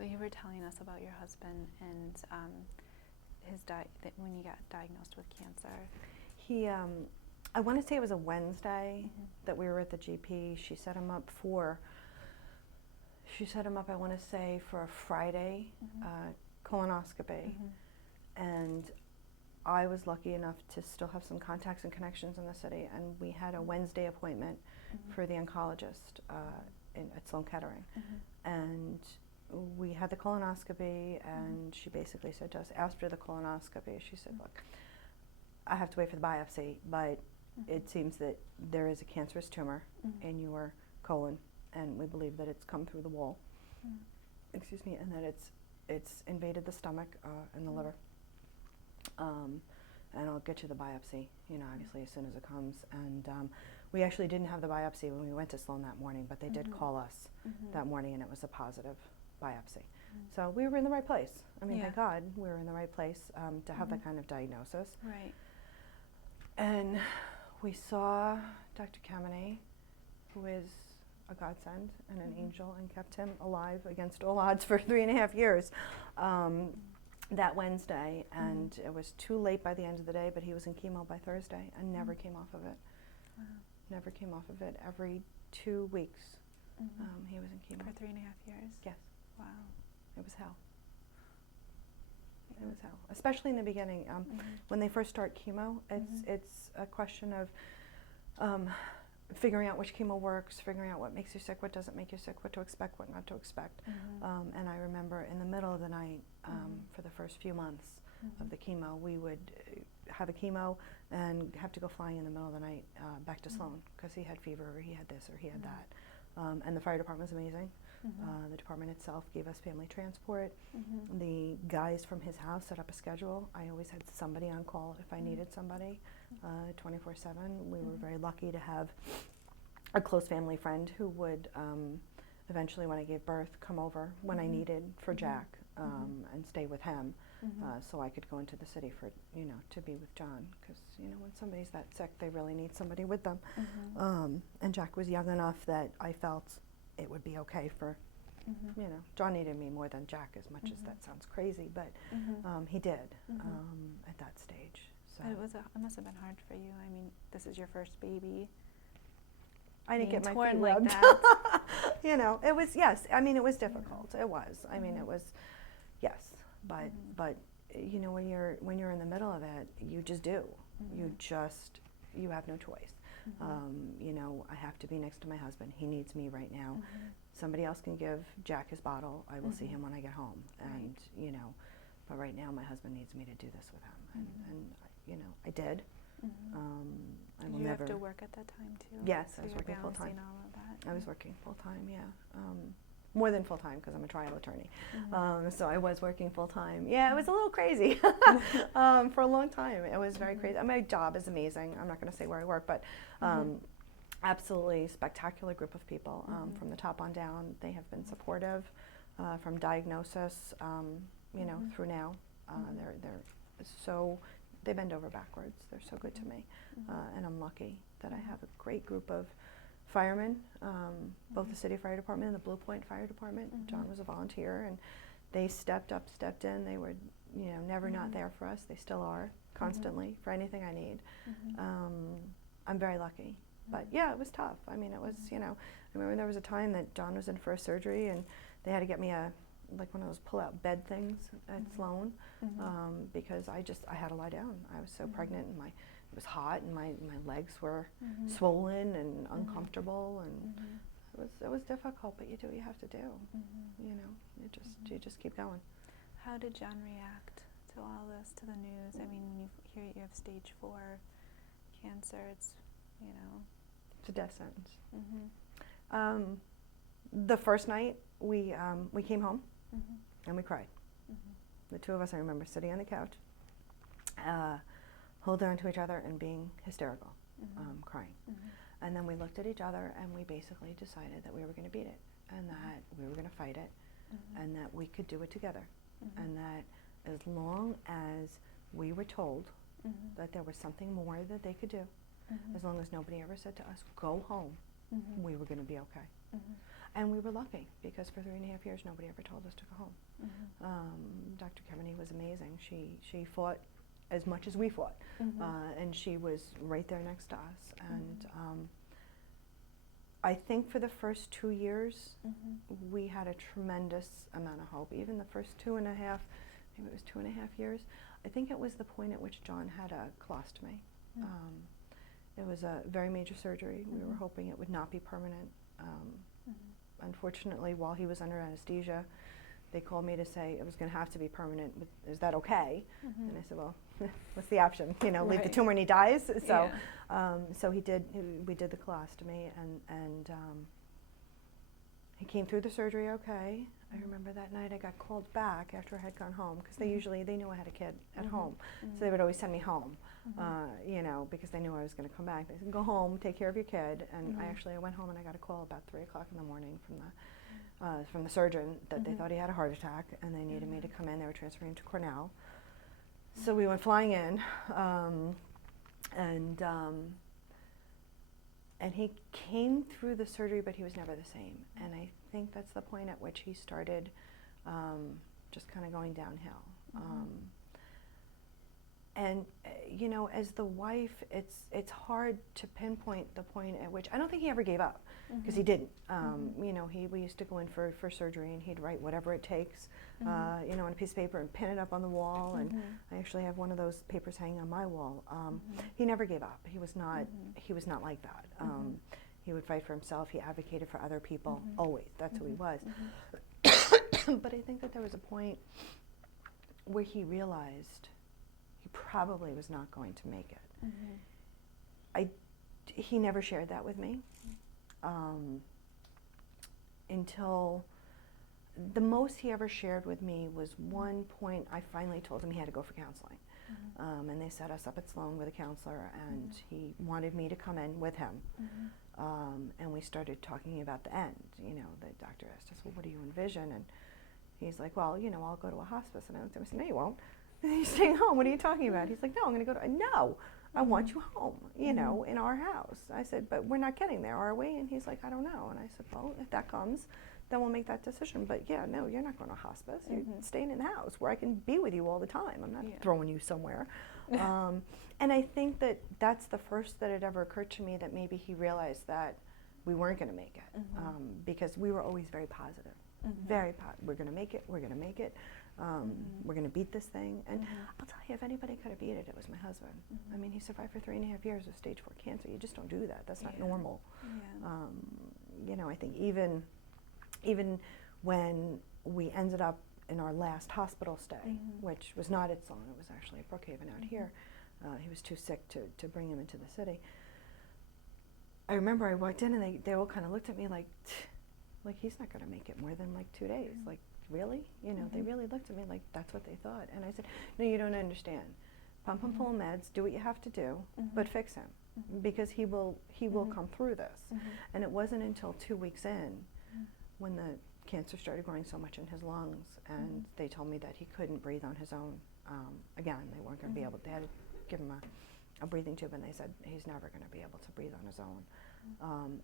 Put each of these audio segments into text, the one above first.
So you were telling us about your husband and when you got diagnosed with cancer. He, I want to say it was a Wednesday that we were at the GP. She set him up, I want to say, for a Friday colonoscopy. And I was lucky enough to still have some contacts and connections in the city, and we had a Wednesday appointment for the oncologist at Sloan Kettering. And we had the colonoscopy, and she basically said to us after the colonoscopy, she said, look, I have to wait for the biopsy, but it seems that there is a cancerous tumor in your colon, and we believe that it's come through the wall, excuse me, and that it's invaded the stomach and the liver. And I'll get you the biopsy, obviously as soon as it comes. And we actually didn't have the biopsy when we went to Sloan that morning, but they did call us that morning, and it was a positive biopsy. So we were in the right place. I mean, thank God we were in the right place to have that kind of diagnosis. Right. And we saw Dr. Kamene, who is a godsend and an angel, and kept him alive against all odds for 3.5 years. That Wednesday, and it was too late by the end of the day, but he was in chemo by Thursday and never came off of it. Wow. Never came off of it. Every 2 weeks he was in chemo. For 3.5 years? Yes. Wow. It was hell. It was hell, especially in the beginning. When they first start chemo, it's a question of figuring out which chemo works, figuring out what makes you sick, what doesn't make you sick, what to expect, what not to expect. And I remember in the middle of the night, for the first few months of the chemo, we would have a chemo and have to go flying in the middle of the night back to Sloan because he had fever or he had this or he had that. And the fire department was amazing. The department itself gave us family transport. The guys from his house set up a schedule. I always had somebody on call if I needed somebody 24/7. We were very lucky to have a close family friend who would eventually, when I gave birth, come over when I needed for Jack and stay with him so I could go into the city for, to be with John, because, when somebody's that sick, they really need somebody with them. And Jack was young enough that I felt it would be okay for, John needed me more than Jack, as much as that sounds crazy, but he did at that stage. So it must have been hard for you. I mean, this is your first baby. I didn't get my torn feet like rubbed. that. It was, yes, I mean, it was difficult. It was. I mean, it was, yes, but when you're in the middle of it, you just do. You have no choice. I have to be next to my husband. He needs me right now. Somebody else can give Jack his bottle. I will see him when I get home. And, but right now my husband needs me to do this with him. And I did. I will you never. have to work at that time too? Yes, so I was working full time. all of that. I was working full time, yeah. More than full time because I'm a trial attorney. So I was working full time. Yeah, it was a little crazy for a long time. It was very crazy. My job is amazing. I'm not going to say where I work, but absolutely spectacular group of people from the top on down. They have been supportive from diagnosis, through now. They're so. They bend over backwards. They're so good to me, and I'm lucky that I have a great group of firemen, both the city fire department and the Blue Point Fire Department. John was a volunteer, and they stepped in. They were, never not there for us. They still are constantly for anything I need. I'm very lucky, but yeah, it was tough. I mean, it was, I remember there was a time that John was in for a surgery, and they had to get me one of those pull-out bed things at Sloan, because I had to lie down. I was so pregnant, and it was hot, and my legs were swollen and uncomfortable, and it was difficult. But you do what you have to do. You just keep going. How did John react to all this, to the news? I mean, when you hear you have stage 4 cancer, it's It's a death sentence. The first night we came home. And we cried. The two of us, I remember sitting on the couch, holding on to each other and being hysterical, crying. And then we looked at each other and we basically decided that we were going to beat it, and that we were going to fight it, and that we could do it together. And that as long as we were told that there was something more that they could do, as long as nobody ever said to us, go home, we were going to be okay. And we were lucky because for 3.5 years nobody ever told us to go home. Dr. Kevany was amazing. She fought as much as we fought, and she was right there next to us. And I think for the first 2 years, we had a tremendous amount of hope. Even the first 2.5, maybe it was 2.5 years, I think it was the point at which John had a colostomy. It was a very major surgery. We were hoping it would not be permanent. Unfortunately, while he was under anesthesia, they called me to say it was going to have to be permanent. Is that okay? And I said, well, what's the option? You know, leave the tumor and he dies. So, so he did. We did the colostomy, and he came through the surgery okay. I remember that night I got called back after I had gone home because they knew I had a kid at home, so they would always send me home, you know, because they knew I was going to come back. They said, go home, take care of your kid, and I went home and I got a call about 3 o'clock in the morning from the surgeon that they thought he had a heart attack and they needed me to come in. They were transferring him to Cornell, so we went flying in, and he came through the surgery, but he was never the same. And I think that's the point at which he started just kind of going downhill. And you know, as the wife, it's hard to pinpoint the point at which, I don't think he ever gave up, because he didn't. You know, we used to go in for surgery and he'd write whatever it takes, you know, on a piece of paper and pin it up on the wall. And I actually have one of those papers hanging on my wall. He never gave up. He was not like that. He would fight for himself. He advocated for other people, always. That's who he was. But I think that there was a point where he realized he probably was not going to make it. He never shared that with me until the most he ever shared with me was one point I finally told him he had to go for counseling. And they set us up at Sloan with a counselor, and he wanted me to come in with him. And we started talking about the end. You know, the doctor asked us, well, what do you envision? And he's like, well, you know, I'll go to a hospice. And I looked at him and said, no, you won't. He's staying home. What are you talking about? He's like, no, I'm going to go to, no, I want you home, you know, in our house. I said, but we're not getting there, are we? And he's like, I don't know. And I said, well, if that comes, then we'll make that decision. But yeah, no, you're not going to hospice. You're staying in the house where I can be with you all the time. I'm not throwing you somewhere. And I think that that's the first that it ever occurred to me that maybe he realized that we weren't going to make it, because we were always very positive. We're going to make it, we're going to make it, we're going to beat this thing. And I'll tell you, if anybody could have beat it, it was my husband. I mean, he survived for 3.5 years of stage 4 cancer. You just don't do that. That's not normal. You know, I think even when we ended up in our last hospital stay, which was not at Stony, it was actually at Brookhaven out here. He was too sick to bring him into the city. I remember I walked in and they all kind of looked at me like he's not going to make it more than like 2 days. Like, really? You know, they really looked at me like that's what they thought. And I said, no, you don't understand. Pump him full of meds, do what you have to do, but fix him, because he will come through this. And it wasn't until 2 weeks in, when the cancer started growing so much in his lungs, and they told me that he couldn't breathe on his own. Again, they weren't going to be able. They had to give him a breathing tube, and they said he's never going to be able to breathe on his own.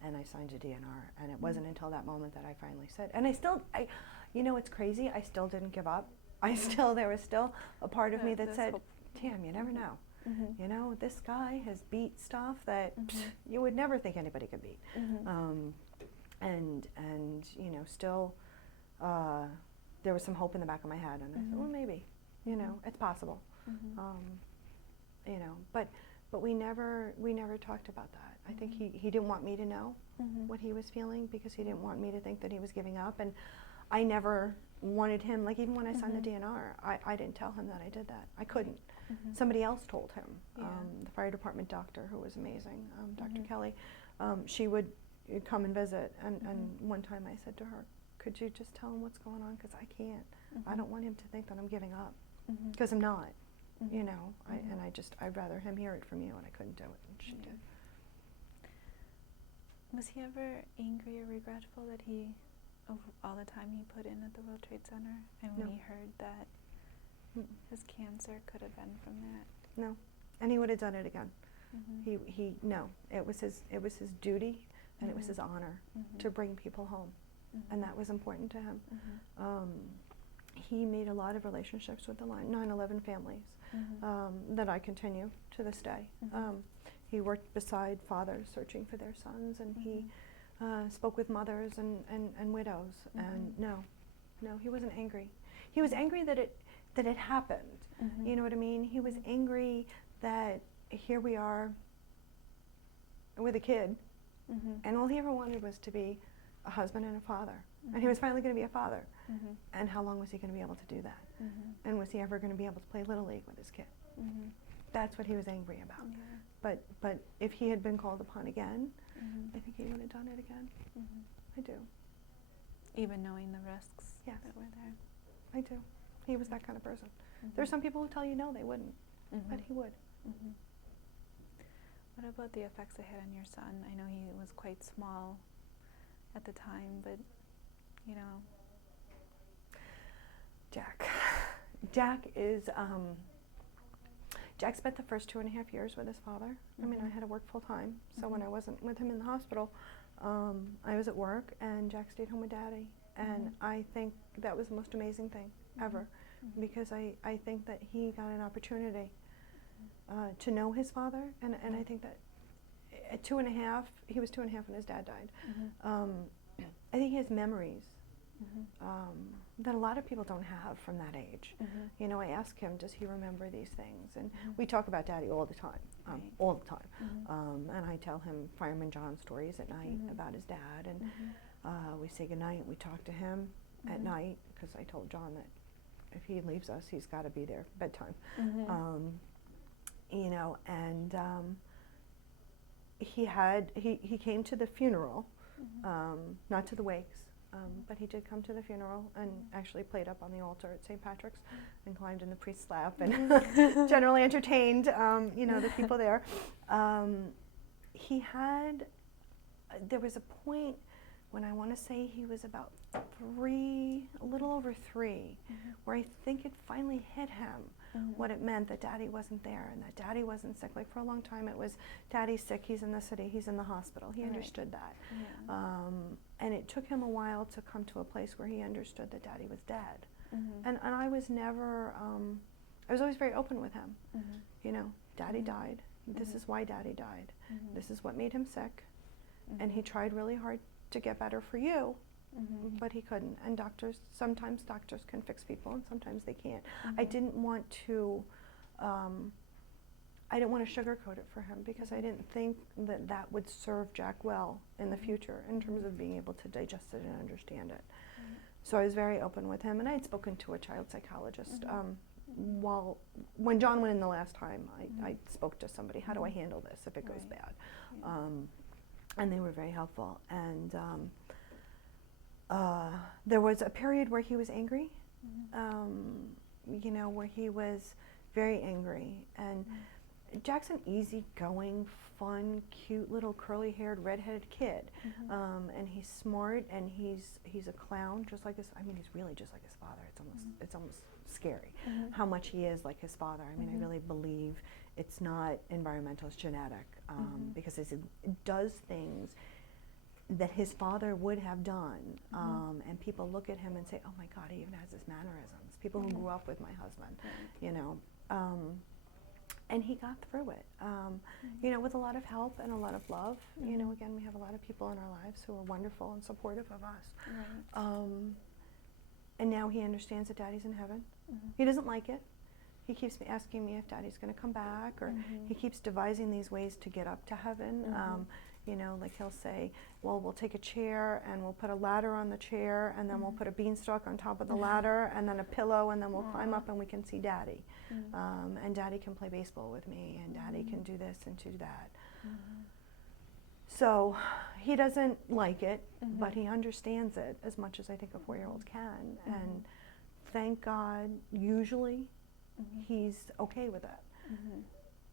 And I signed a DNR, and it wasn't until that moment that I finally said, and you know, it's crazy, I still didn't give up. There was still a part of me that said, Tam, you never know. You know, this guy has beat stuff that you would never think anybody could beat. And you know, still, there was some hope in the back of my head, and I said, well, maybe, you know, it's possible. You know, but we never talked about that. I think he didn't want me to know what he was feeling, because he didn't want me to think that he was giving up. And I never wanted him, like even when I signed the DNR, I didn't tell him that I did that. I couldn't. Somebody else told him. The fire department doctor, who was amazing, Dr. Kelly, she would come and visit. And one time I said to her, could you just tell him what's going on? Because I can't. I don't want him to think that I'm giving up, because I'm not. You know, I'd rather him hear it from you, and I couldn't do it, and she did. Was he ever angry or regretful that of all the time he put in at the World Trade Center, and when he heard that his cancer could have been from that? No, and he would have done it again. No, it was his duty, and it was his honor to bring people home. and that was important to him. He made a lot of relationships with the 9/11 families that I continue to this day. He worked beside fathers searching for their sons, and he spoke with mothers and widows. And no, he wasn't angry. He was angry that it happened. You know what I mean? He was angry that here we are with a kid, and all he ever wanted was to be a husband and a father. And he was finally going to be a father. And how long was he going to be able to do that? And was he ever going to be able to play Little League with his kid? That's what he was angry about. But if he had been called upon again, I think he would have done it again. I do. Even knowing the risks Yes. that were there. I do. He was that kind of person. There's some people who tell you no, they wouldn't, but he would. What about the effects it had on your son? I know he was quite small at the time, but, you know. Jack is, Jack spent the first 2.5 years with his father. I mean, I had to work full time, so when I wasn't with him in the hospital, I was at work, and Jack stayed home with Daddy. And I think that was the most amazing thing ever, because I think that he got an opportunity to know his father, and I think that at 2.5, he was 2.5 when his dad died. I think he has memories that a lot of people don't have from that age. You know, I ask him, does he remember these things? And we talk about Daddy all the time, all the time. And I tell him Fireman John stories at night about his dad, and we say goodnight, we talk to him at night, because I told John that if he leaves us, he's got to be there bedtime. You know, and he came to the funeral, not to the wakes, but he did come to the funeral and actually played up on the altar at St. Patrick's and climbed in the priest's lap and generally entertained, you know, the people there. There was a point when I want to say he was about 3, a little over 3, where I think it finally hit him what it meant that Daddy wasn't there and that Daddy wasn't sick. Like for a long time it was, Daddy's sick, he's in the city, he's in the hospital. He understood that. And it took him a while to come to a place where he understood that Daddy was dead. And I was never, I was always very open with him. You know, Daddy died. This is why Daddy died. This is what made him sick. And he tried really hard to get better for you, but he couldn't. And sometimes doctors can fix people and sometimes they can't. I didn't want to sugarcoat it for him, because I didn't think that that would serve Jack well in the future in terms of being able to digest it and understand it. So I was very open with him, and I had spoken to a child psychologist. When John went in the last time, I spoke to somebody, how do I handle this if it goes bad? And they were very helpful. And there was a period where he was angry, you know, where he was very angry. And Jack's an easygoing, fun, cute little curly-haired, red-headed kid. And he's smart, and he's a clown, just like his. I mean, he's really just like his father. It's almost scary how much he is like his father. I mean, I really believe it's not environmental, it's genetic, because it does things that his father would have done, and people look at him and say, oh my God, he even has his mannerisms. People who grew up with my husband, you know, and he got through it, you know, with a lot of help and a lot of love. You know, again, we have a lot of people in our lives who are wonderful and supportive of us. And now he understands that Daddy's in heaven. He doesn't like it. He keeps asking me if Daddy's going to come back, or he keeps devising these ways to get up to heaven. You know, like he'll say, well, we'll take a chair and we'll put a ladder on the chair, and then we'll put a beanstalk on top of the ladder, and then a pillow, and then we'll climb up and we can see Daddy. And Daddy can play baseball with me, and Daddy can do this and do that. So he doesn't like it, but he understands it as much as I think a 4-year-old can. And thank God, usually, he's okay with it.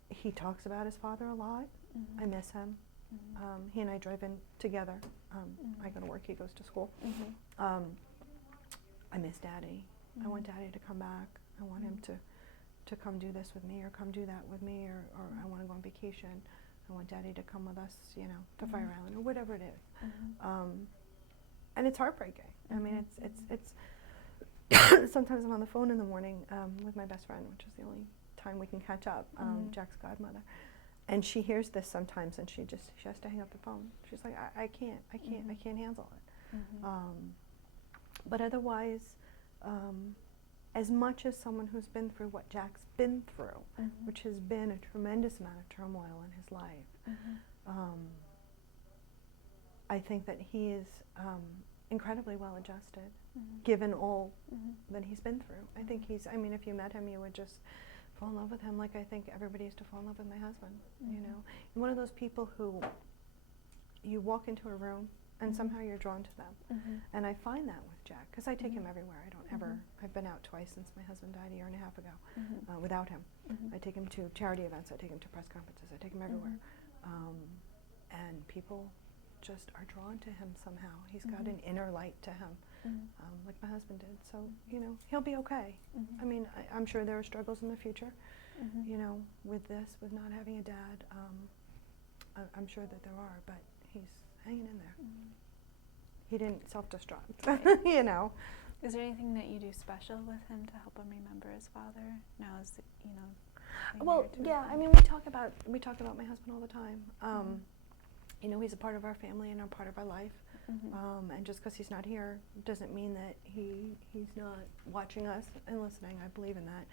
He talks about his father a lot. I miss him. He and I drive in together. I go to work, he goes to school. I miss Daddy. I want Daddy to come back. I want him to come do this with me, or come do that with me, or I want to go on vacation. I want Daddy to come with us, you know, to Fire Island, or whatever it is. and it's heartbreaking. I mean, it's sometimes I'm on the phone in the morning with my best friend, which is the only time we can catch up, Jack's godmother. And she hears this sometimes, and she has to hang up the phone. She's like, I can't handle it. But otherwise, as much as someone who's been through what Jack's been through, which has been a tremendous amount of turmoil in his life, I think that he is incredibly well adjusted, given all that he's been through. I think I mean, if you met him, you would just fall in love with him like I think everybody used to fall in love with my husband, you know. And one of those people who you walk into a room and somehow you're drawn to them. And I find that with Jack, because I take him everywhere. I don't ever, I've been out twice since my husband died a year and a half ago without him. I take him to charity events, I take him to press conferences, I take him everywhere. And people just are drawn to him somehow. He's got an inner light to him, like my husband did. So, you know, he'll be okay. I mean, I'm sure there are struggles in the future, you know, with this, with not having a dad. I'm sure that there are, but he's hanging in there. He didn't self-destruct, Right. you know. Is there anything that you do special with him to help him remember his father? Now, is it, you know? Well, yeah. I mean, we talk about my husband all the time. You know, he's a part of our family and a part of our life. And just because he's not here doesn't mean that he's not watching us and listening. I believe in that.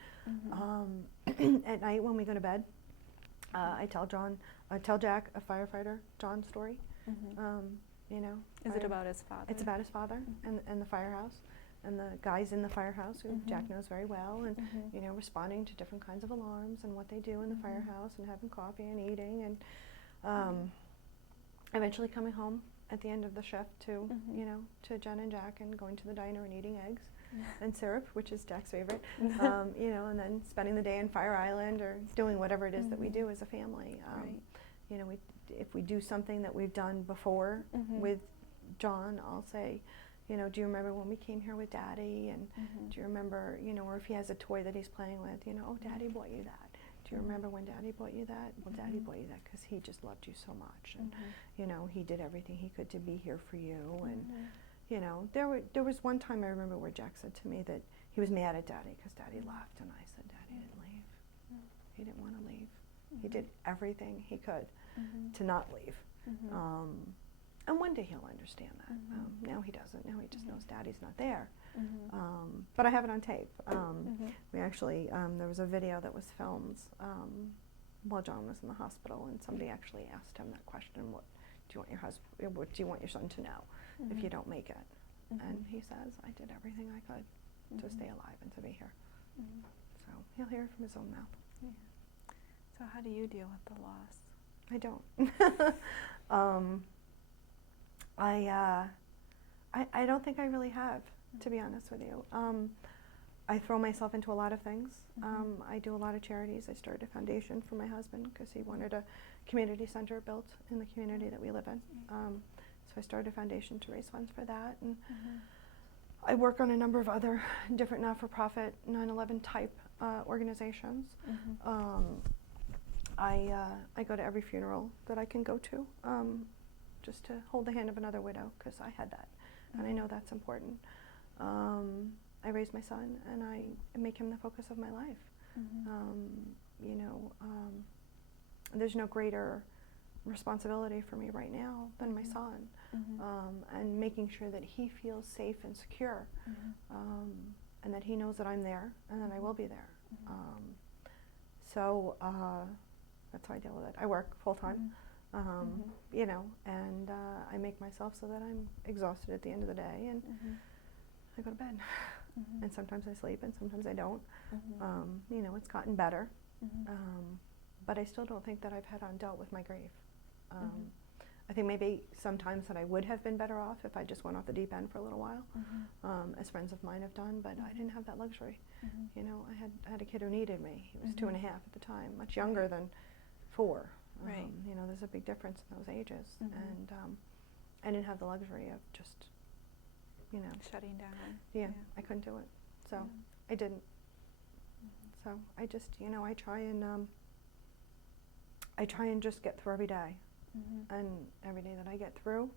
At night when we go to bed, I tell Jack a firefighter John story. You know, is it about his father? It's about his father and the firehouse, and the guys in the firehouse who Jack knows very well, and you know, responding to different kinds of alarms and what they do in the firehouse, and having coffee and eating, and eventually coming home at the end of the shift to you know, to Jen and Jack, and going to the diner and eating eggs and syrup, which is Jack's favorite. You know, and then spending the day in Fire Island, or doing whatever it is that we do as a family. You know, if we do something that we've done before with John, I'll say, you know, do you remember when we came here with Daddy? And do you remember, you know, or if he has a toy that he's playing with, you know, oh, Daddy bought you that. Do you remember when Daddy bought you that? Well, Daddy bought you that because he just loved you so much, and you know, he did everything he could to be here for you. And you know, there was one time I remember where Jack said to me that he was mad at Daddy because Daddy left, and I said, Daddy didn't leave. He didn't want to leave. He did everything he could to not leave. And one day he'll understand that. Now he doesn't. Now he just knows Daddy's not there. But I have it on tape. We actually, there was a video that was filmed while John was in the hospital, and somebody actually asked him that question: "What do you want your husband? What do you want your son to know if you don't make it?" And he says, "I did everything I could to stay alive and to be here." So he'll hear it from his own mouth. Yeah. So how do you deal with the loss? I don't. I don't think I really have, to be honest with you. I throw myself into a lot of things. I do a lot of charities. I started a foundation for my husband because he wanted a community center built in the community that we live in. So I started a foundation to raise funds for that. And I work on a number of other different not-for-profit 9/11 type organizations. I go to every funeral that I can go to, just to hold the hand of another widow, because I had that, and I know that's important. I raise my son, and I make him the focus of my life. You know, there's no greater responsibility for me right now than my son, and making sure that he feels safe and secure, and that he knows that I'm there and that I will be there. So that's how I deal with it. I work full-time, you know, and I make myself so that I'm exhausted at the end of the day, and I go to bed. And sometimes I sleep, and sometimes I don't. You know, it's gotten better, but I still don't think that I've head-on dealt with my grief. I think maybe sometimes that I would have been better off if I just went off the deep end for a little while, as friends of mine have done, but I didn't have that luxury. You know, I had a kid who needed me. He was 2.5 at the time, much younger than 4. You know, there's a big difference in those ages, and I didn't have the luxury of just, you know, shutting down. Yeah, I couldn't do it, so I didn't. So I just, you know, I try and just get through every day, and every day that I get through,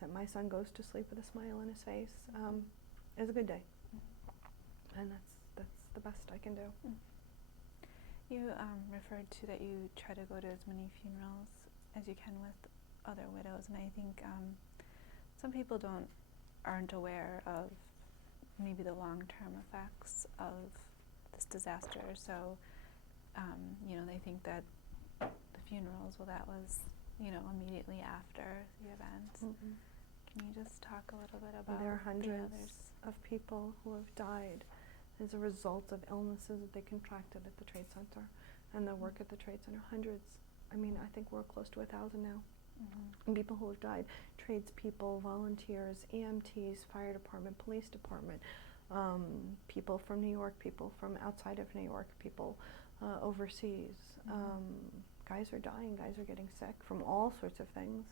that my son goes to sleep with a smile on his face is a good day. And that's the best I can do. You referred to that you try to go to as many funerals as you can with other widows, and I think some people aren't aware of maybe the long-term effects of this disaster. So, they think that the funerals, well, that was, immediately after the event. Can you just talk a little bit about There are hundreds the others? of people who have died as a result of illnesses that they contracted at the Trade Center and their work at the Trade Center. Hundreds. I mean, I think we're close to 1,000 now. And people who have died, tradespeople, volunteers, EMTs, fire department, police department, people from New York, people from outside of New York, people overseas. Guys are dying, guys are getting sick from all sorts of things.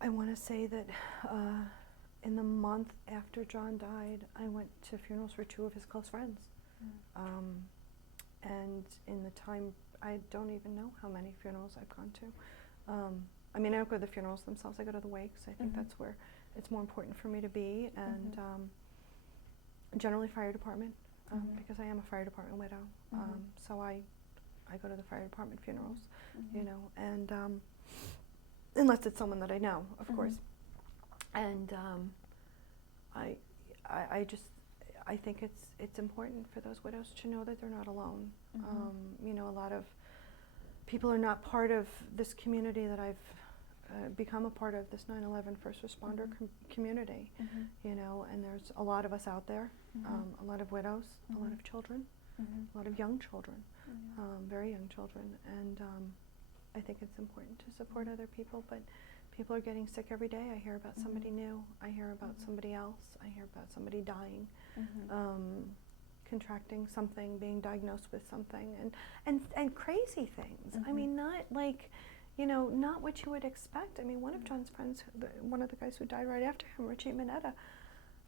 I want to say that in the month after John died, I went to funerals for 2 of his close friends. And in the time, I don't even know how many funerals I've gone to. I mean, I don't go to the funerals themselves, I go to the wakes. I think that's where it's more important for me to be. And generally fire department, because I am a fire department widow. So I go to the fire department funerals, and unless it's someone that I know, of course. And I think it's important for those widows to know that they're not alone. A lot of people are not part of this community that I've become a part of, this 9/11 first responder community, and there's a lot of us out there, a lot of widows, a lot of children, a lot of young children, very young children, and I think it's important to support other people, but people are getting sick every day. I hear about somebody new, I hear about somebody else, I hear about somebody dying, contracting something, being diagnosed with something, and crazy things. I mean, not like, not what you would expect. I mean, one of John's friends, one of the guys who died right after him, Richie Mineta,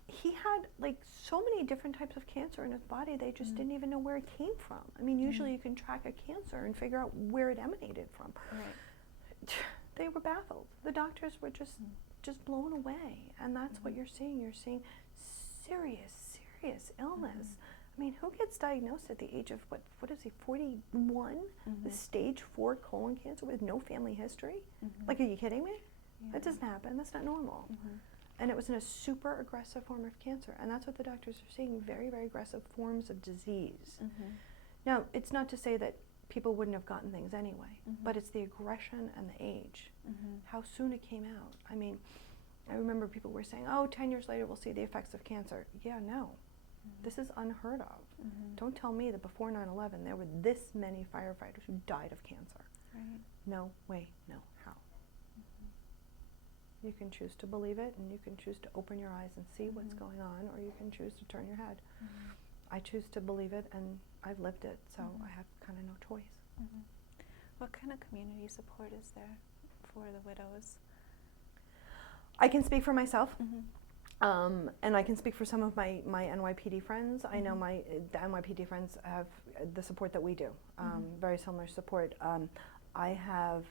he had like so many different types of cancer in his body, they just didn't even know where it came from. I mean, usually you can track a cancer and figure out where it emanated from. They were baffled. The doctors were just blown away, and that's what you're seeing. You're seeing serious illness. I mean, who gets diagnosed at the age of, what is he, 41? With stage 4 colon cancer with no family history? Like, are you kidding me? That doesn't happen. That's not normal. And it was in a super aggressive form of cancer, and that's what the doctors are seeing, very, very aggressive forms of disease. Now, it's not to say that people wouldn't have gotten things anyway, but it's the aggression and the age, how soon it came out. I mean, I remember people were saying, 10 years later we'll see the effects of cancer. Yeah, no. This is unheard of. Don't tell me that before 9/11 there were this many firefighters who died of cancer. No way, no how. You can choose to believe it, and you can choose to open your eyes and see what's going on, or you can choose to turn your head. I choose to believe it, and I've lived it, so I have kind of no choice. What kind of community support is there for the widows? I can speak for myself. And I can speak for some of my NYPD friends. I know the NYPD friends have the support that we do, very similar support. I have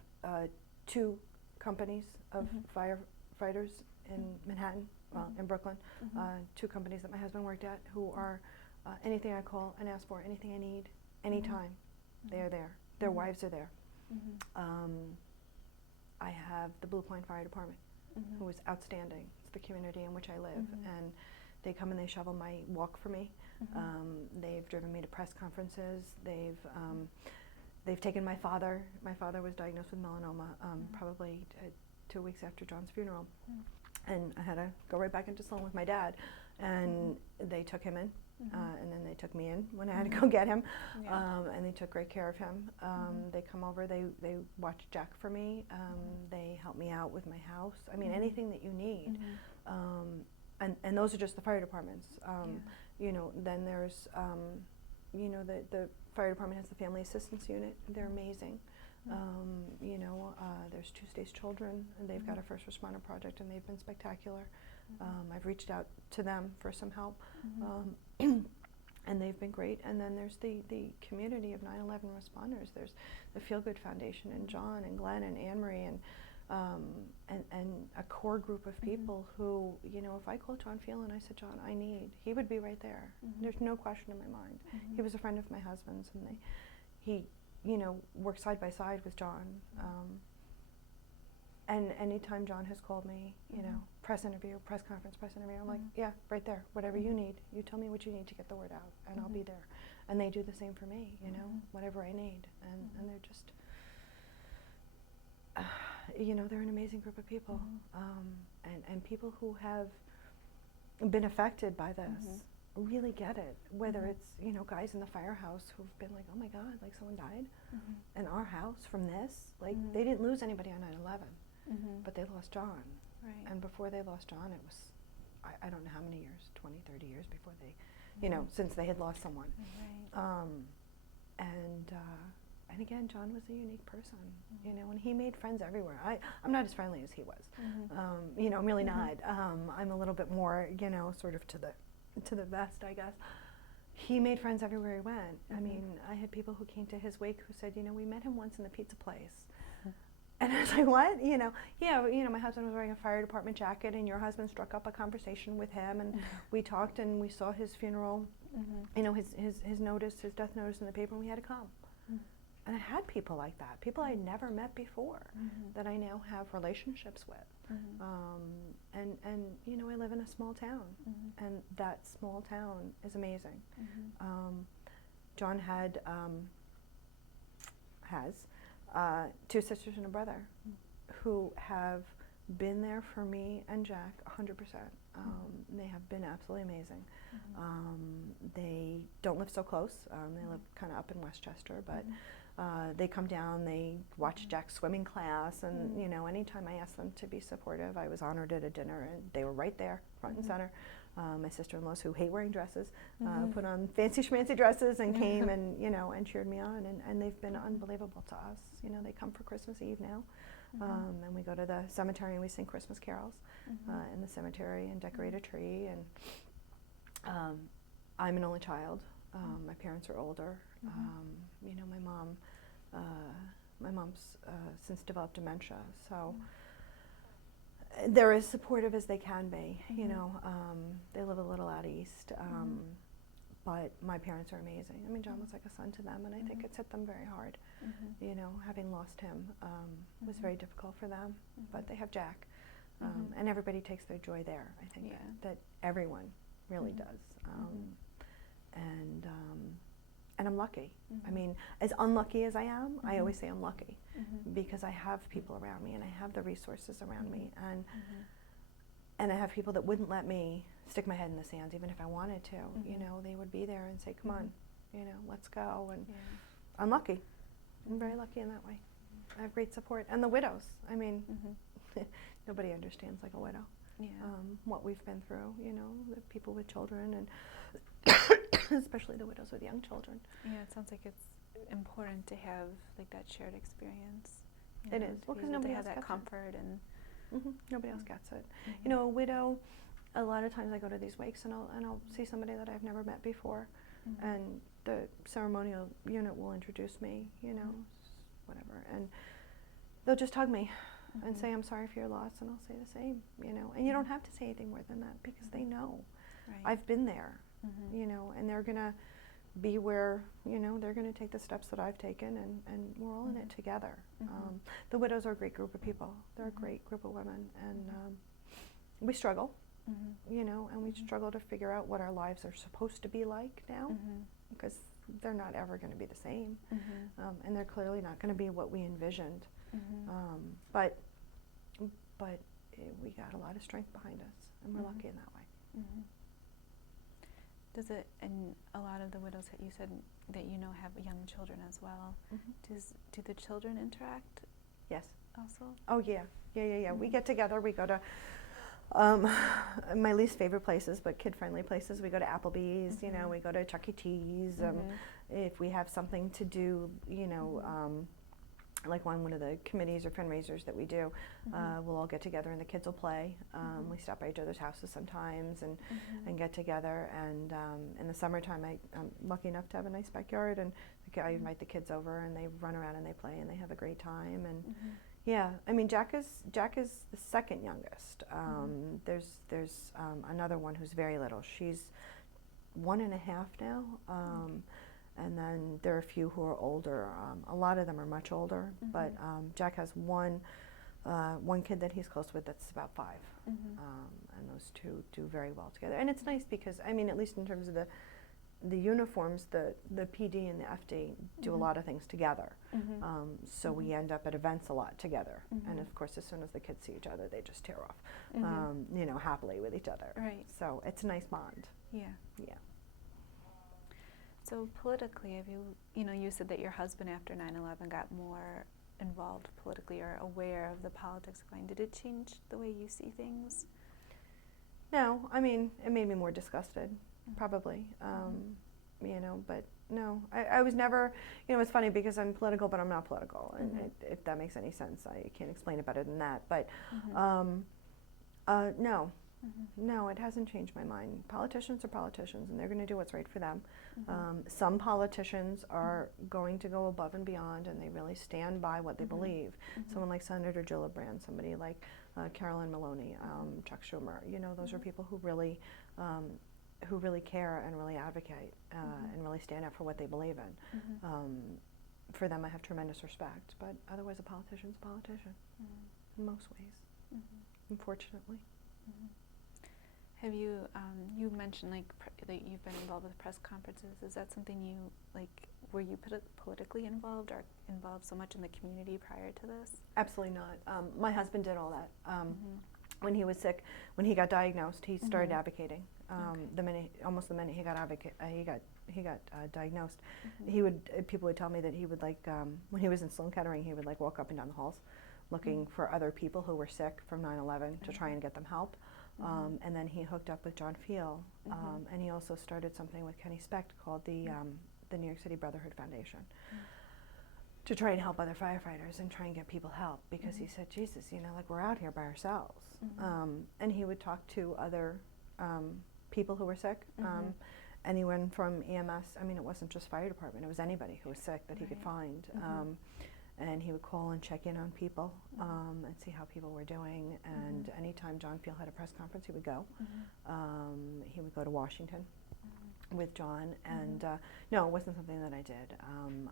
2 companies of firefighters in Manhattan, well, in Brooklyn, 2 companies that my husband worked at, who are anything I call and ask for, anything I need, anytime, they are there. Their wives are there. I have the Blue Point Fire Department, who is outstanding. The community in which I live, and they come and they shovel my walk for me. They've driven me to press conferences. They've taken my father. My father was diagnosed with melanoma probably 2 weeks after John's funeral, and I had to go right back into Sloan with my dad, and they took him in, and then they took me in when I had to go get him, and they took great care of him. They come over, they watch Jack for me, they help me out with my house. I mean, anything that you need. And those are just the fire departments. Then there's, the fire department has the family assistance unit. They're amazing. There's Tuesday's Children, and they've got a first responder project, and they've been spectacular. I've reached out to them for some help, and they've been great. And then there's the community of 9/11 responders. There's the Feel Good Foundation, and John and Glenn and Anne Marie, and and a core group of people who, you know, if I called John Phelan and I said, John, I need, he would be right there. There's no question in my mind. He was a friend of my husband's, and he, you know, worked side by side with John. And anytime John has called me, you know, press interview, press conference, press interview, I'm like, yeah, right there, whatever you need. You tell me what you need to get the word out, and I'll be there. And they do the same for me, you know, whatever I need. And they're just, you know, they're an amazing group of people. And people who have been affected by this really get it. Whether it's, you know, guys in the firehouse who've been like, oh my God, like someone died in our house from this. Like, they didn't lose anybody on 9/11. But they lost John. Right. And before they lost John, it was, I don't know how many years, 20, 30 years before they, you know, since they had lost someone. Right. And again, John was a unique person, you know, and he made friends everywhere. I'm not as friendly as he was. You know, I'm really not. I'm a little bit more, you know, sort of to the vest, I guess. He made friends everywhere he went. I mean, I had people who came to his wake who said, you know, we met him once in the pizza place. And I was like, what? You know, yeah, you know, my husband was wearing a fire department jacket, and your husband struck up a conversation with him, and we talked, and we saw his funeral, you know, his notice, his death notice in the paper, and we had to come. And I had people like that, people I'd never met before, that I now have relationships with. And you know, I live in a small town, and that small town is amazing. John has 2 sisters and a brother who have been there for me and Jack 100%. They have been absolutely amazing. They don't live so close. They live kind of up in Westchester, but they come down, they watch Jack's swimming class, and you know, anytime I asked them to be supportive, I was honored at a dinner, and they were right there, front and center. My sister-in-laws, who hate wearing dresses, put on fancy schmancy dresses and came and, you know, and cheered me on, and they've been unbelievable to us. You know, they come for Christmas Eve now, and we go to the cemetery and we sing Christmas carols in the cemetery and decorate a tree. And I'm an only child. My parents are older. You know, my mom's since developed dementia, so they're as supportive as they can be. You know, they live a little out east, but my parents are amazing. I mean, John was like a son to them, and I think it's hit them very hard. You know, having lost him was very difficult for them, but they have Jack, and everybody takes their joy there. I think that everyone really does. And I'm lucky. I mean, as unlucky as I am, I always say I'm lucky because I have people around me, and I have the resources around me, and I have people that wouldn't let me stick my head in the sand even if I wanted to. You know, they would be there and say, come on, you know, let's go. And I'm lucky. I'm very lucky in that way. I have great support. And the widows, I mean, nobody understands like a widow. What we've been through, you know, the people with children, and especially the widows with young children. Yeah, it sounds like it's important to have like that shared experience. It is. Well, because nobody has else that gets comfort it. Nobody else gets it. You know, a widow, a lot of times I go to these wakes and I'll see somebody that I've never met before, and the ceremonial unit will introduce me, you know, whatever, and they'll just hug me and say, I'm sorry for your loss, and I'll say the same, you know. And you don't have to say anything more than that because they know. I've been there, you know, and they're going to be where, you know, they're going to take the steps that I've taken, and we're all in it together. The widows are a great group of people. They're a great group of women, and we struggle, you know, and we struggle to figure out what our lives are supposed to be like now, because they're not ever going to be the same, and they're clearly not going to be what we envisioned. But we got a lot of strength behind us, and we're lucky in that way. Does it, and a lot of the widows that you said that you know have young children as well, do the children interact? Yes. Also? Oh yeah. We get together, we go to my least favorite places, but kid-friendly places. We go to Applebee's, you know, we go to Chuck E. Cheese. If we have something to do, you know, like one of the committees or fundraisers that we do, we'll all get together and the kids will play. We stop by each other's houses sometimes and get together. And in the summertime, I'm lucky enough to have a nice backyard, and I invite the kids over, and they run around and they play and they have a great time. And Yeah, I mean Jack is the second youngest. There's another one who's very little. She's 1.5 now, and then there are a few who are older. A lot of them are much older, but Jack has one kid that he's close with that's about 5, and those two do very well together. And it's nice because, I mean, at least in terms of the uniforms, the PD and the FD do a lot of things together. So we end up at events a lot together. And of course, as soon as the kids see each other, they just tear off, you know, happily with each other. Right. So it's a nice bond. Yeah. Yeah. So politically, have you, you know, you said that your husband after 9/11 got more involved politically or aware of the politics going. Did it change the way you see things? No, I mean, it made me more disgusted, probably, you know, but no, I was never, you know, it's funny because I'm political, but I'm not political, and if that makes any sense, I can't explain it better than that, but no. No, it hasn't changed my mind. Politicians are politicians, and they're going to do what's right for them. Some politicians are going to go above and beyond, and they really stand by what they believe. Someone like Senator Gillibrand, somebody like Carolyn Maloney, Chuck Schumer. You know, those are people who really care and really advocate and really stand up for what they believe in. For them, I have tremendous respect. But otherwise, a politician's a politician in most ways, unfortunately. Have you, you mentioned like that you've been involved with press conferences. Is that something you, like, were you politically involved or involved so much in the community prior to this? Absolutely not. My husband did all that. When he was sick, when he got diagnosed, he started advocating. Almost the minute he got diagnosed, people would tell me that he would when he was in Sloan Kettering, he would walk up and down the halls, looking for other people who were sick from 9/11 to try and get them help. And then he hooked up with John Field, and he also started something with Kenny Specht called the New York City Brotherhood Foundation to try and help other firefighters and try and get people help, because he said, Jesus, you know, we're out here by ourselves. And he would talk to other people who were sick, anyone from EMS. I mean, it wasn't just fire department, it was anybody who was sick that he could find. And he would call and check in on people and see how people were doing. And anytime John Field had a press conference, he would go. He would go to Washington with John. And no, it wasn't something that I did.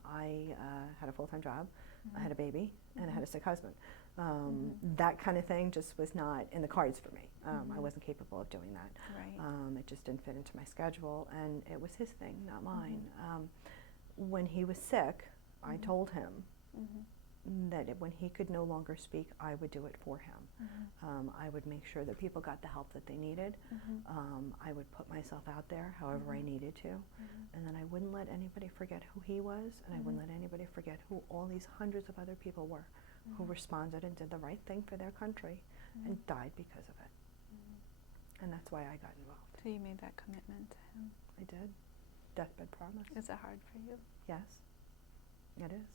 I had a full-time job, I had a baby, and I had a sick husband. That kind of thing just was not in the cards for me. I wasn't capable of doing that. Right. It just didn't fit into my schedule, and it was his thing, not mine. When he was sick, I told him that when he could no longer speak, I would do it for him. I would make sure that people got the help that they needed. I would put myself out there however I needed to. And then I wouldn't let anybody forget who he was, and I wouldn't let anybody forget who all these hundreds of other people were who responded and did the right thing for their country and died because of it. And that's why I got involved. So you made that commitment to him? I did. Deathbed promise. Is it hard for you? Yes, it is.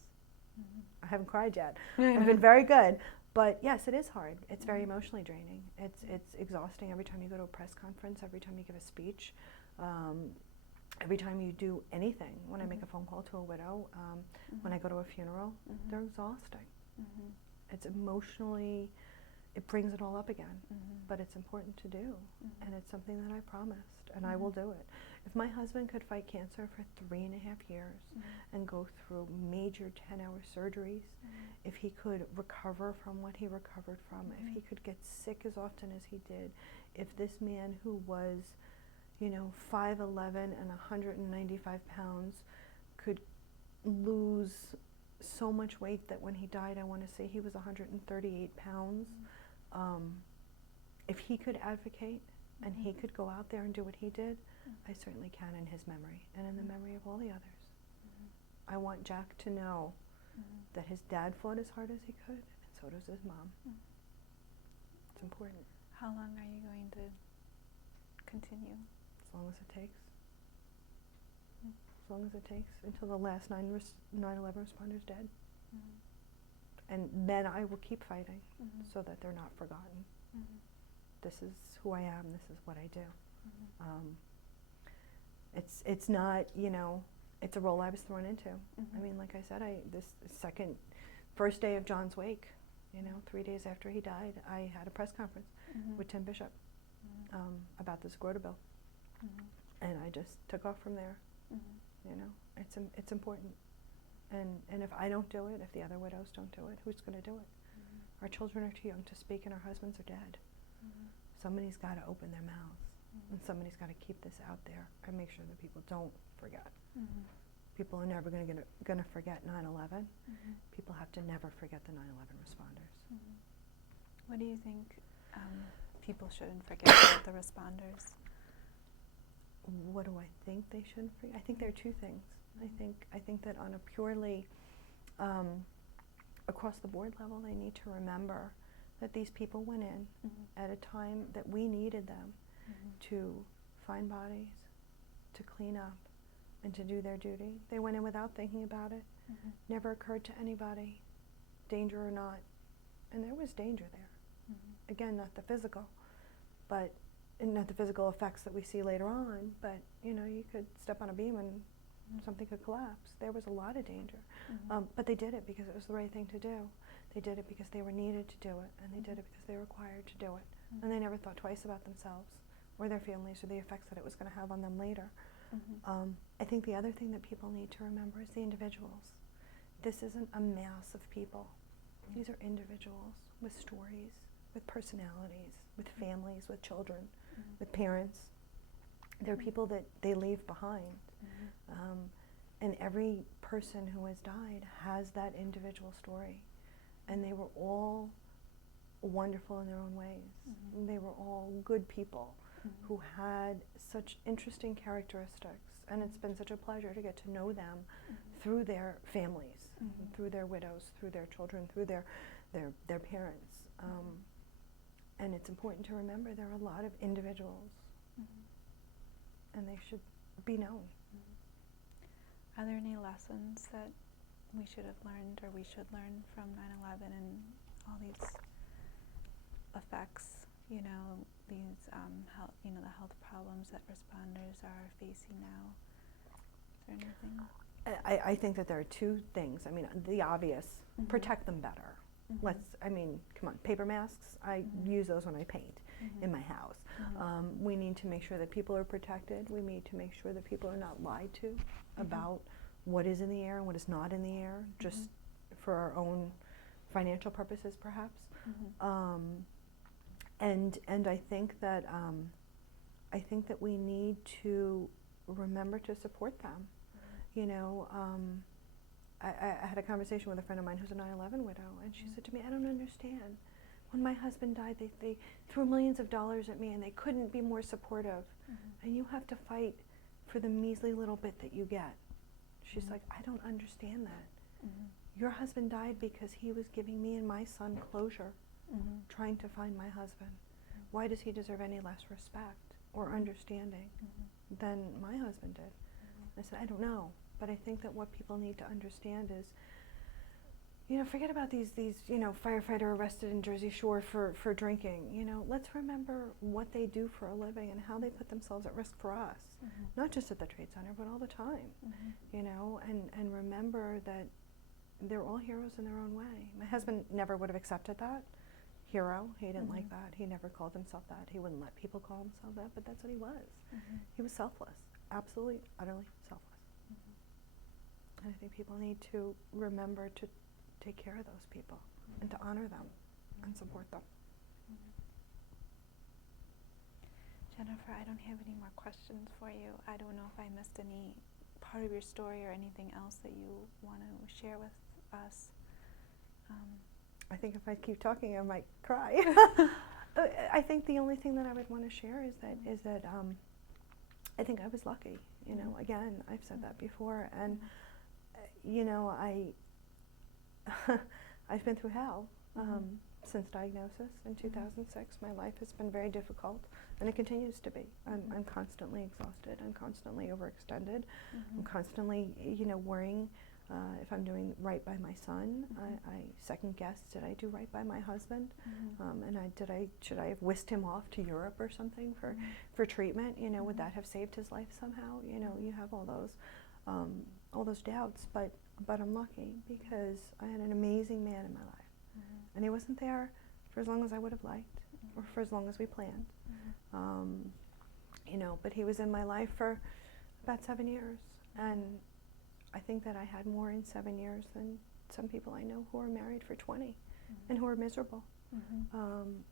I haven't cried yet. I've been very good, but yes, it is hard. It's very emotionally draining. It's exhausting every time you go to a press conference, every time you give a speech, every time you do anything. When I make a phone call to a widow, when I go to a funeral, they're exhausting. It's emotionally, it brings it all up again, but it's important to do, and it's something that I promised, and I will do it. If my husband could fight cancer for 3.5 years and go through major 10-hour surgeries, if he could recover from what he recovered from, if he could get sick as often as he did, if this man who was, you know, 5'11" and 195 pounds could lose so much weight that when he died, I want to say he was 138 pounds. If he could advocate and he could go out there and do what he did, I certainly can in his memory and in the memory of all the others. I want Jack to know that his dad fought as hard as he could, and so does his mom. It's important. How long are you going to continue? As long as it takes. As long as it takes, until the last 9/11 responders dead. And then I will keep fighting so that they're not forgotten. This is who I am, this is what I do. It's not, you know, it's a role I was thrown into. I mean, like I said, this first day of John's wake, You know, 3 days after he died, I had a press conference with Tim Bishop about the Scrota bill, and I just took off from there. You know, it's important, and if I don't do it, if the other widows don't do it, who's going to do it? Our children are too young to speak, and our husbands are dead. Somebody's got to open their mouths, and somebody's got to keep this out there and make sure that people don't forget. People are never going to forget 9/11. People have to never forget the 9/11 responders. What do you think people shouldn't forget about the responders? What do I think they shouldn't forget? I think there are two things. I think that on a purely across the board level, they need to remember that these people went in at a time that we needed them to find bodies, to clean up, and to do their duty. They went in without thinking about it. Never occurred to anybody, danger or not. And there was danger there. Again, not the physical, but not the physical effects that we see later on, but you know, you could step on a beam and something could collapse. There was a lot of danger. But they did it because it was the right thing to do. They did it because they were needed to do it, and they did it because they were required to do it. And they never thought twice about themselves or their families or the effects that it was going to have on them later. I think the other thing that people need to remember is the individuals. This isn't a mass of people. These are individuals with stories, with personalities, with families, with children, with parents. They're people that they leave behind. And every person who has died has that individual story. And they were all wonderful in their own ways. They were all good people who had such interesting characteristics. And it's been such a pleasure to get to know them through their families, through their widows, through their children, through their parents. And it's important to remember there are a lot of individuals, and they should be known. Are there any lessons that we should have learned or we should learn from 9/11 and all these effects, you know, these health, you know, the health problems that responders are facing now? Is there anything? I think that there are two things. I mean, the obvious, protect them better. I mean, come on, paper masks, I use those when I paint in my house. We need to make sure that people are protected. We need to make sure that people are not lied to about what is in the air and what is not in the air, just for our own financial purposes, perhaps. And I think that we need to remember to support them. You know, I had a conversation with a friend of mine who's a 9/11 widow, and she said to me, I don't understand. When my husband died, they threw millions of dollars at me, and they couldn't be more supportive. And you have to fight for the measly little bit that you get. She's like, I don't understand that. Your husband died because he was giving me and my son closure, trying to find my husband. Why does he deserve any less respect or understanding than my husband did? I said, I don't know. But I think that what people need to understand is, you know, forget about these you know, firefighter arrested in Jersey Shore for drinking. You know, let's remember what they do for a living and how they put themselves at risk for us, not just at the Trade Center, but all the time. You know, and remember that they're all heroes in their own way. My husband never would have accepted that. Hero, he didn't like that. He never called himself that. He wouldn't let people call himself that, but that's what he was. He was selfless, absolutely, utterly selfless. And I think people need to remember to take care of those people and to honor them and support them. Jennifer, I don't have any more questions for you. I don't know if I missed any part of your story or anything else that you want to share with us. I think if I keep talking, I might cry. I think the only thing that I would want to share is that I think I was lucky. You know, again, I've said that before, and you know, I've been through hell since diagnosis in 2006. My life has been very difficult, and it continues to be. I'm constantly exhausted. I'm constantly overextended. I'm constantly, you know, worrying if I'm doing right by my son. I second guess, did I do right by my husband? And should I have whisked him off to Europe or something for treatment? You know, would that have saved his life somehow? You know, you have all those doubts, but I'm lucky because I had an amazing man in my life And he wasn't there for as long as I would have liked, or for as long as we planned. You know, but he was in my life for about 7 years, and I think that I had more in 7 years than some people I know who are married for 20 and who are miserable.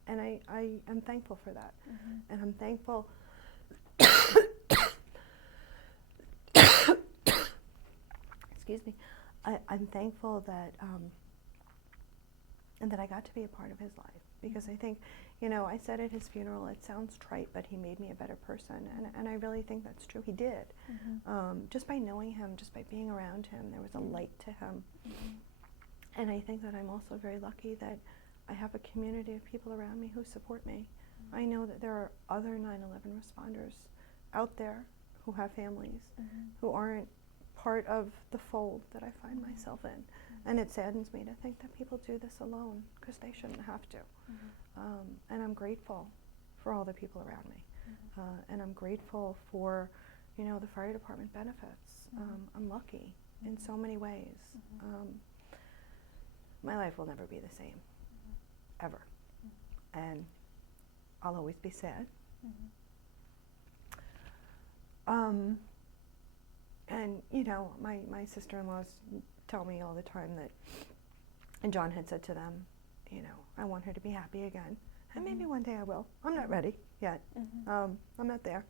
And I am thankful for that. And I'm thankful excuse me, I'm thankful that and that I got to be a part of his life, because I think, you know, I said at his funeral, it sounds trite, but he made me a better person, and I really think that's true. He did. Just by knowing him, just by being around him, there was a light to him. And I think that I'm also very lucky that I have a community of people around me who support me. I know that there are other 9/11 responders out there who have families, who aren't part of the fold that I find myself in. And it saddens me to think that people do this alone, because they shouldn't have to. And I'm grateful for all the people around me. And I'm grateful for, you know, the fire department benefits. I'm lucky in so many ways. My life will never be the same, ever. And I'll always be sad. And, you know, my sister-in-laws tell me all the time that, and John had said to them, you know, I want her to be happy again. And maybe one day I will. I'm not ready yet. I'm not there.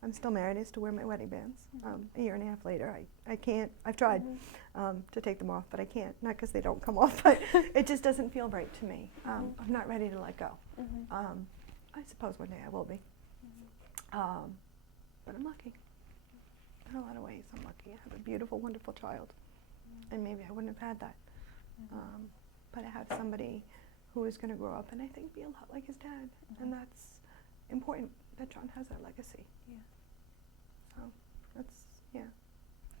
I'm still married. I still wear my wedding bands. A year and a half later, I can't. I've tried to take them off, but I can't. Not because they don't come off, but it just doesn't feel right to me. I'm not ready to let go. I suppose one day I will be. But I'm lucky. In a lot of ways, I'm lucky. I have a beautiful, wonderful child. And maybe I wouldn't have had that. But I have somebody who is going to grow up and I think be a lot like his dad. And that's important, that John has that legacy. So that's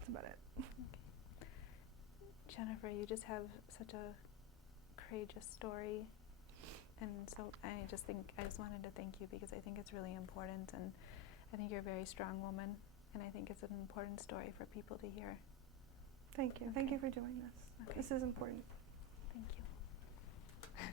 about it. Jennifer, you just have such a courageous story. And so I just wanted to thank you, because I think it's really important, and I think you're a very strong woman, and I think it's an important story for people to hear. Thank you. Okay. Thank you for doing this. Okay. This is important. Thank you.